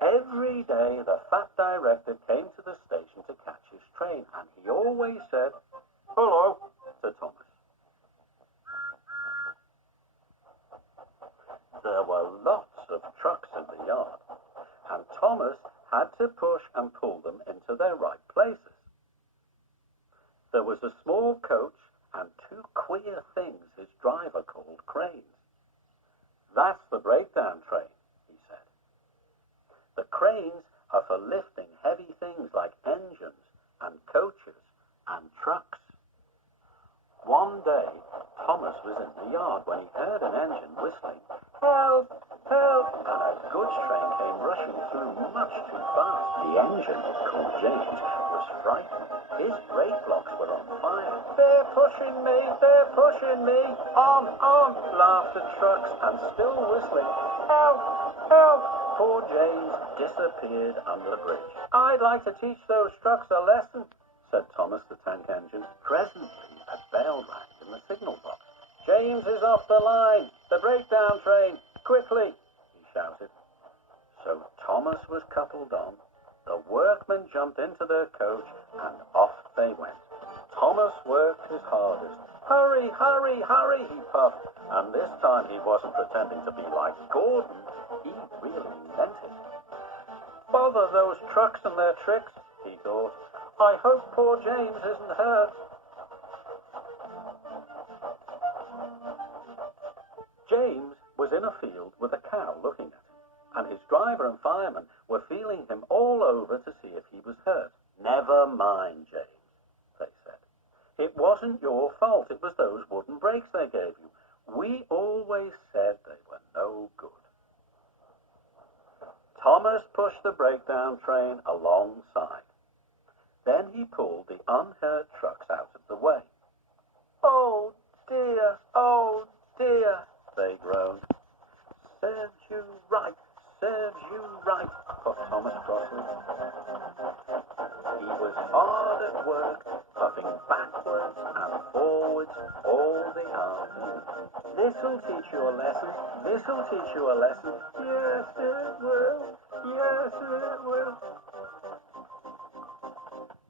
Every day the fat director came to the station to catch his train, and he always said, "Hello," to Thomas. There were lots of trucks in the yard, and Thomas had to push and pull them into their right places. There was a small coach and two queer things his driver called cranes. "That's the breakdown train," he said. "The cranes are for lifting heavy things like engines and coaches and trucks." One day, Thomas was in the yard when he heard an engine whistling, "Help! Help!" and a goods train came rushing through much too fast. The engine, called James, was frightened. His brake blocks were on fire. "They're pushing me! They're pushing me! On!" laughed the trucks, and still whistling, "Help! Help!" Poor James disappeared under the bridge. "I'd like to teach those trucks a lesson," said Thomas the tank engine. Presently, a bell rang in the signal box. "James is off the line! The breakdown train! Quickly!" he shouted. So Thomas was coupled on. The workmen jumped into their coach, and off they went. Thomas worked his hardest. "Hurry, hurry, hurry," he puffed. And this time he wasn't pretending to be like Gordon. He really meant it. "Bother those trucks and their tricks," he thought. "I hope poor James isn't hurt." James was in a field with a cow looking at him, and his driver and fireman were feeling him all over to see if he was hurt. "Never mind, James," they said. "It wasn't your fault. It was those wooden brakes they gave you. We always said they were no good." Thomas pushed the breakdown train alongside. Then he pulled the unhurt trucks out of the way. "Oh dear, oh dear," they groaned. "Serves you right, serves you right," puffed Thomas crossly. He was hard at work, puffing backwards and forwards all the afternoon. "This'll teach you a lesson, this'll teach you a lesson. Yes, it will, yes, it will."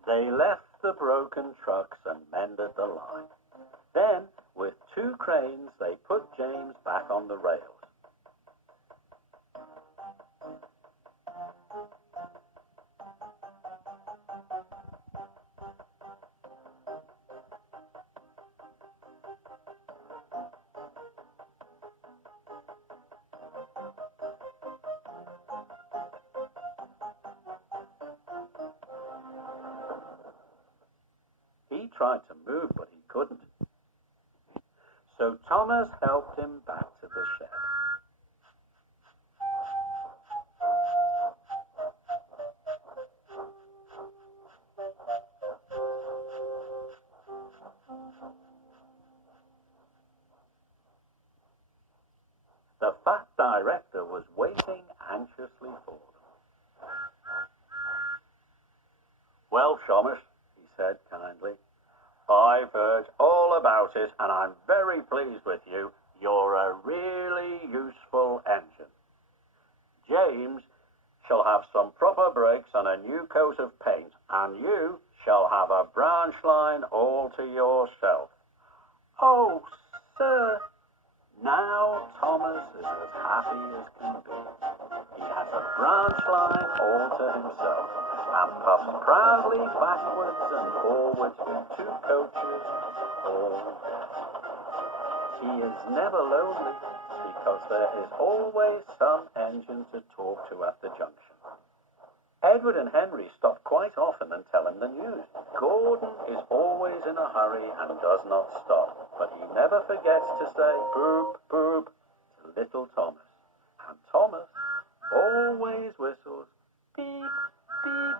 They left the broken trucks and mended the line. Then, with two cranes, they put James back on the rails. He tried to move, but he couldn't. So Thomas helped him back to the shed. The fat director was waiting anxiously for them. "Well, Thomas," he said kindly, "I've heard all about it, and I'm very pleased with you. You're a really useful engine. James shall have some proper brakes and a new coat of paint, and you shall have a branch line all to yourself." "Oh, sir." Now Thomas is as happy as can be. He has a branch line all to himself, and puffs proudly backwards and forwards with two coaches all day. He is never lonely, because there is always some engine to talk to at the junction. Edward and Henry stop quite often and tell him the news. Gordon is always in a hurry and does not stop, but he never forgets to say boop, boop to little Thomas. And Thomas always whistles beep, beep,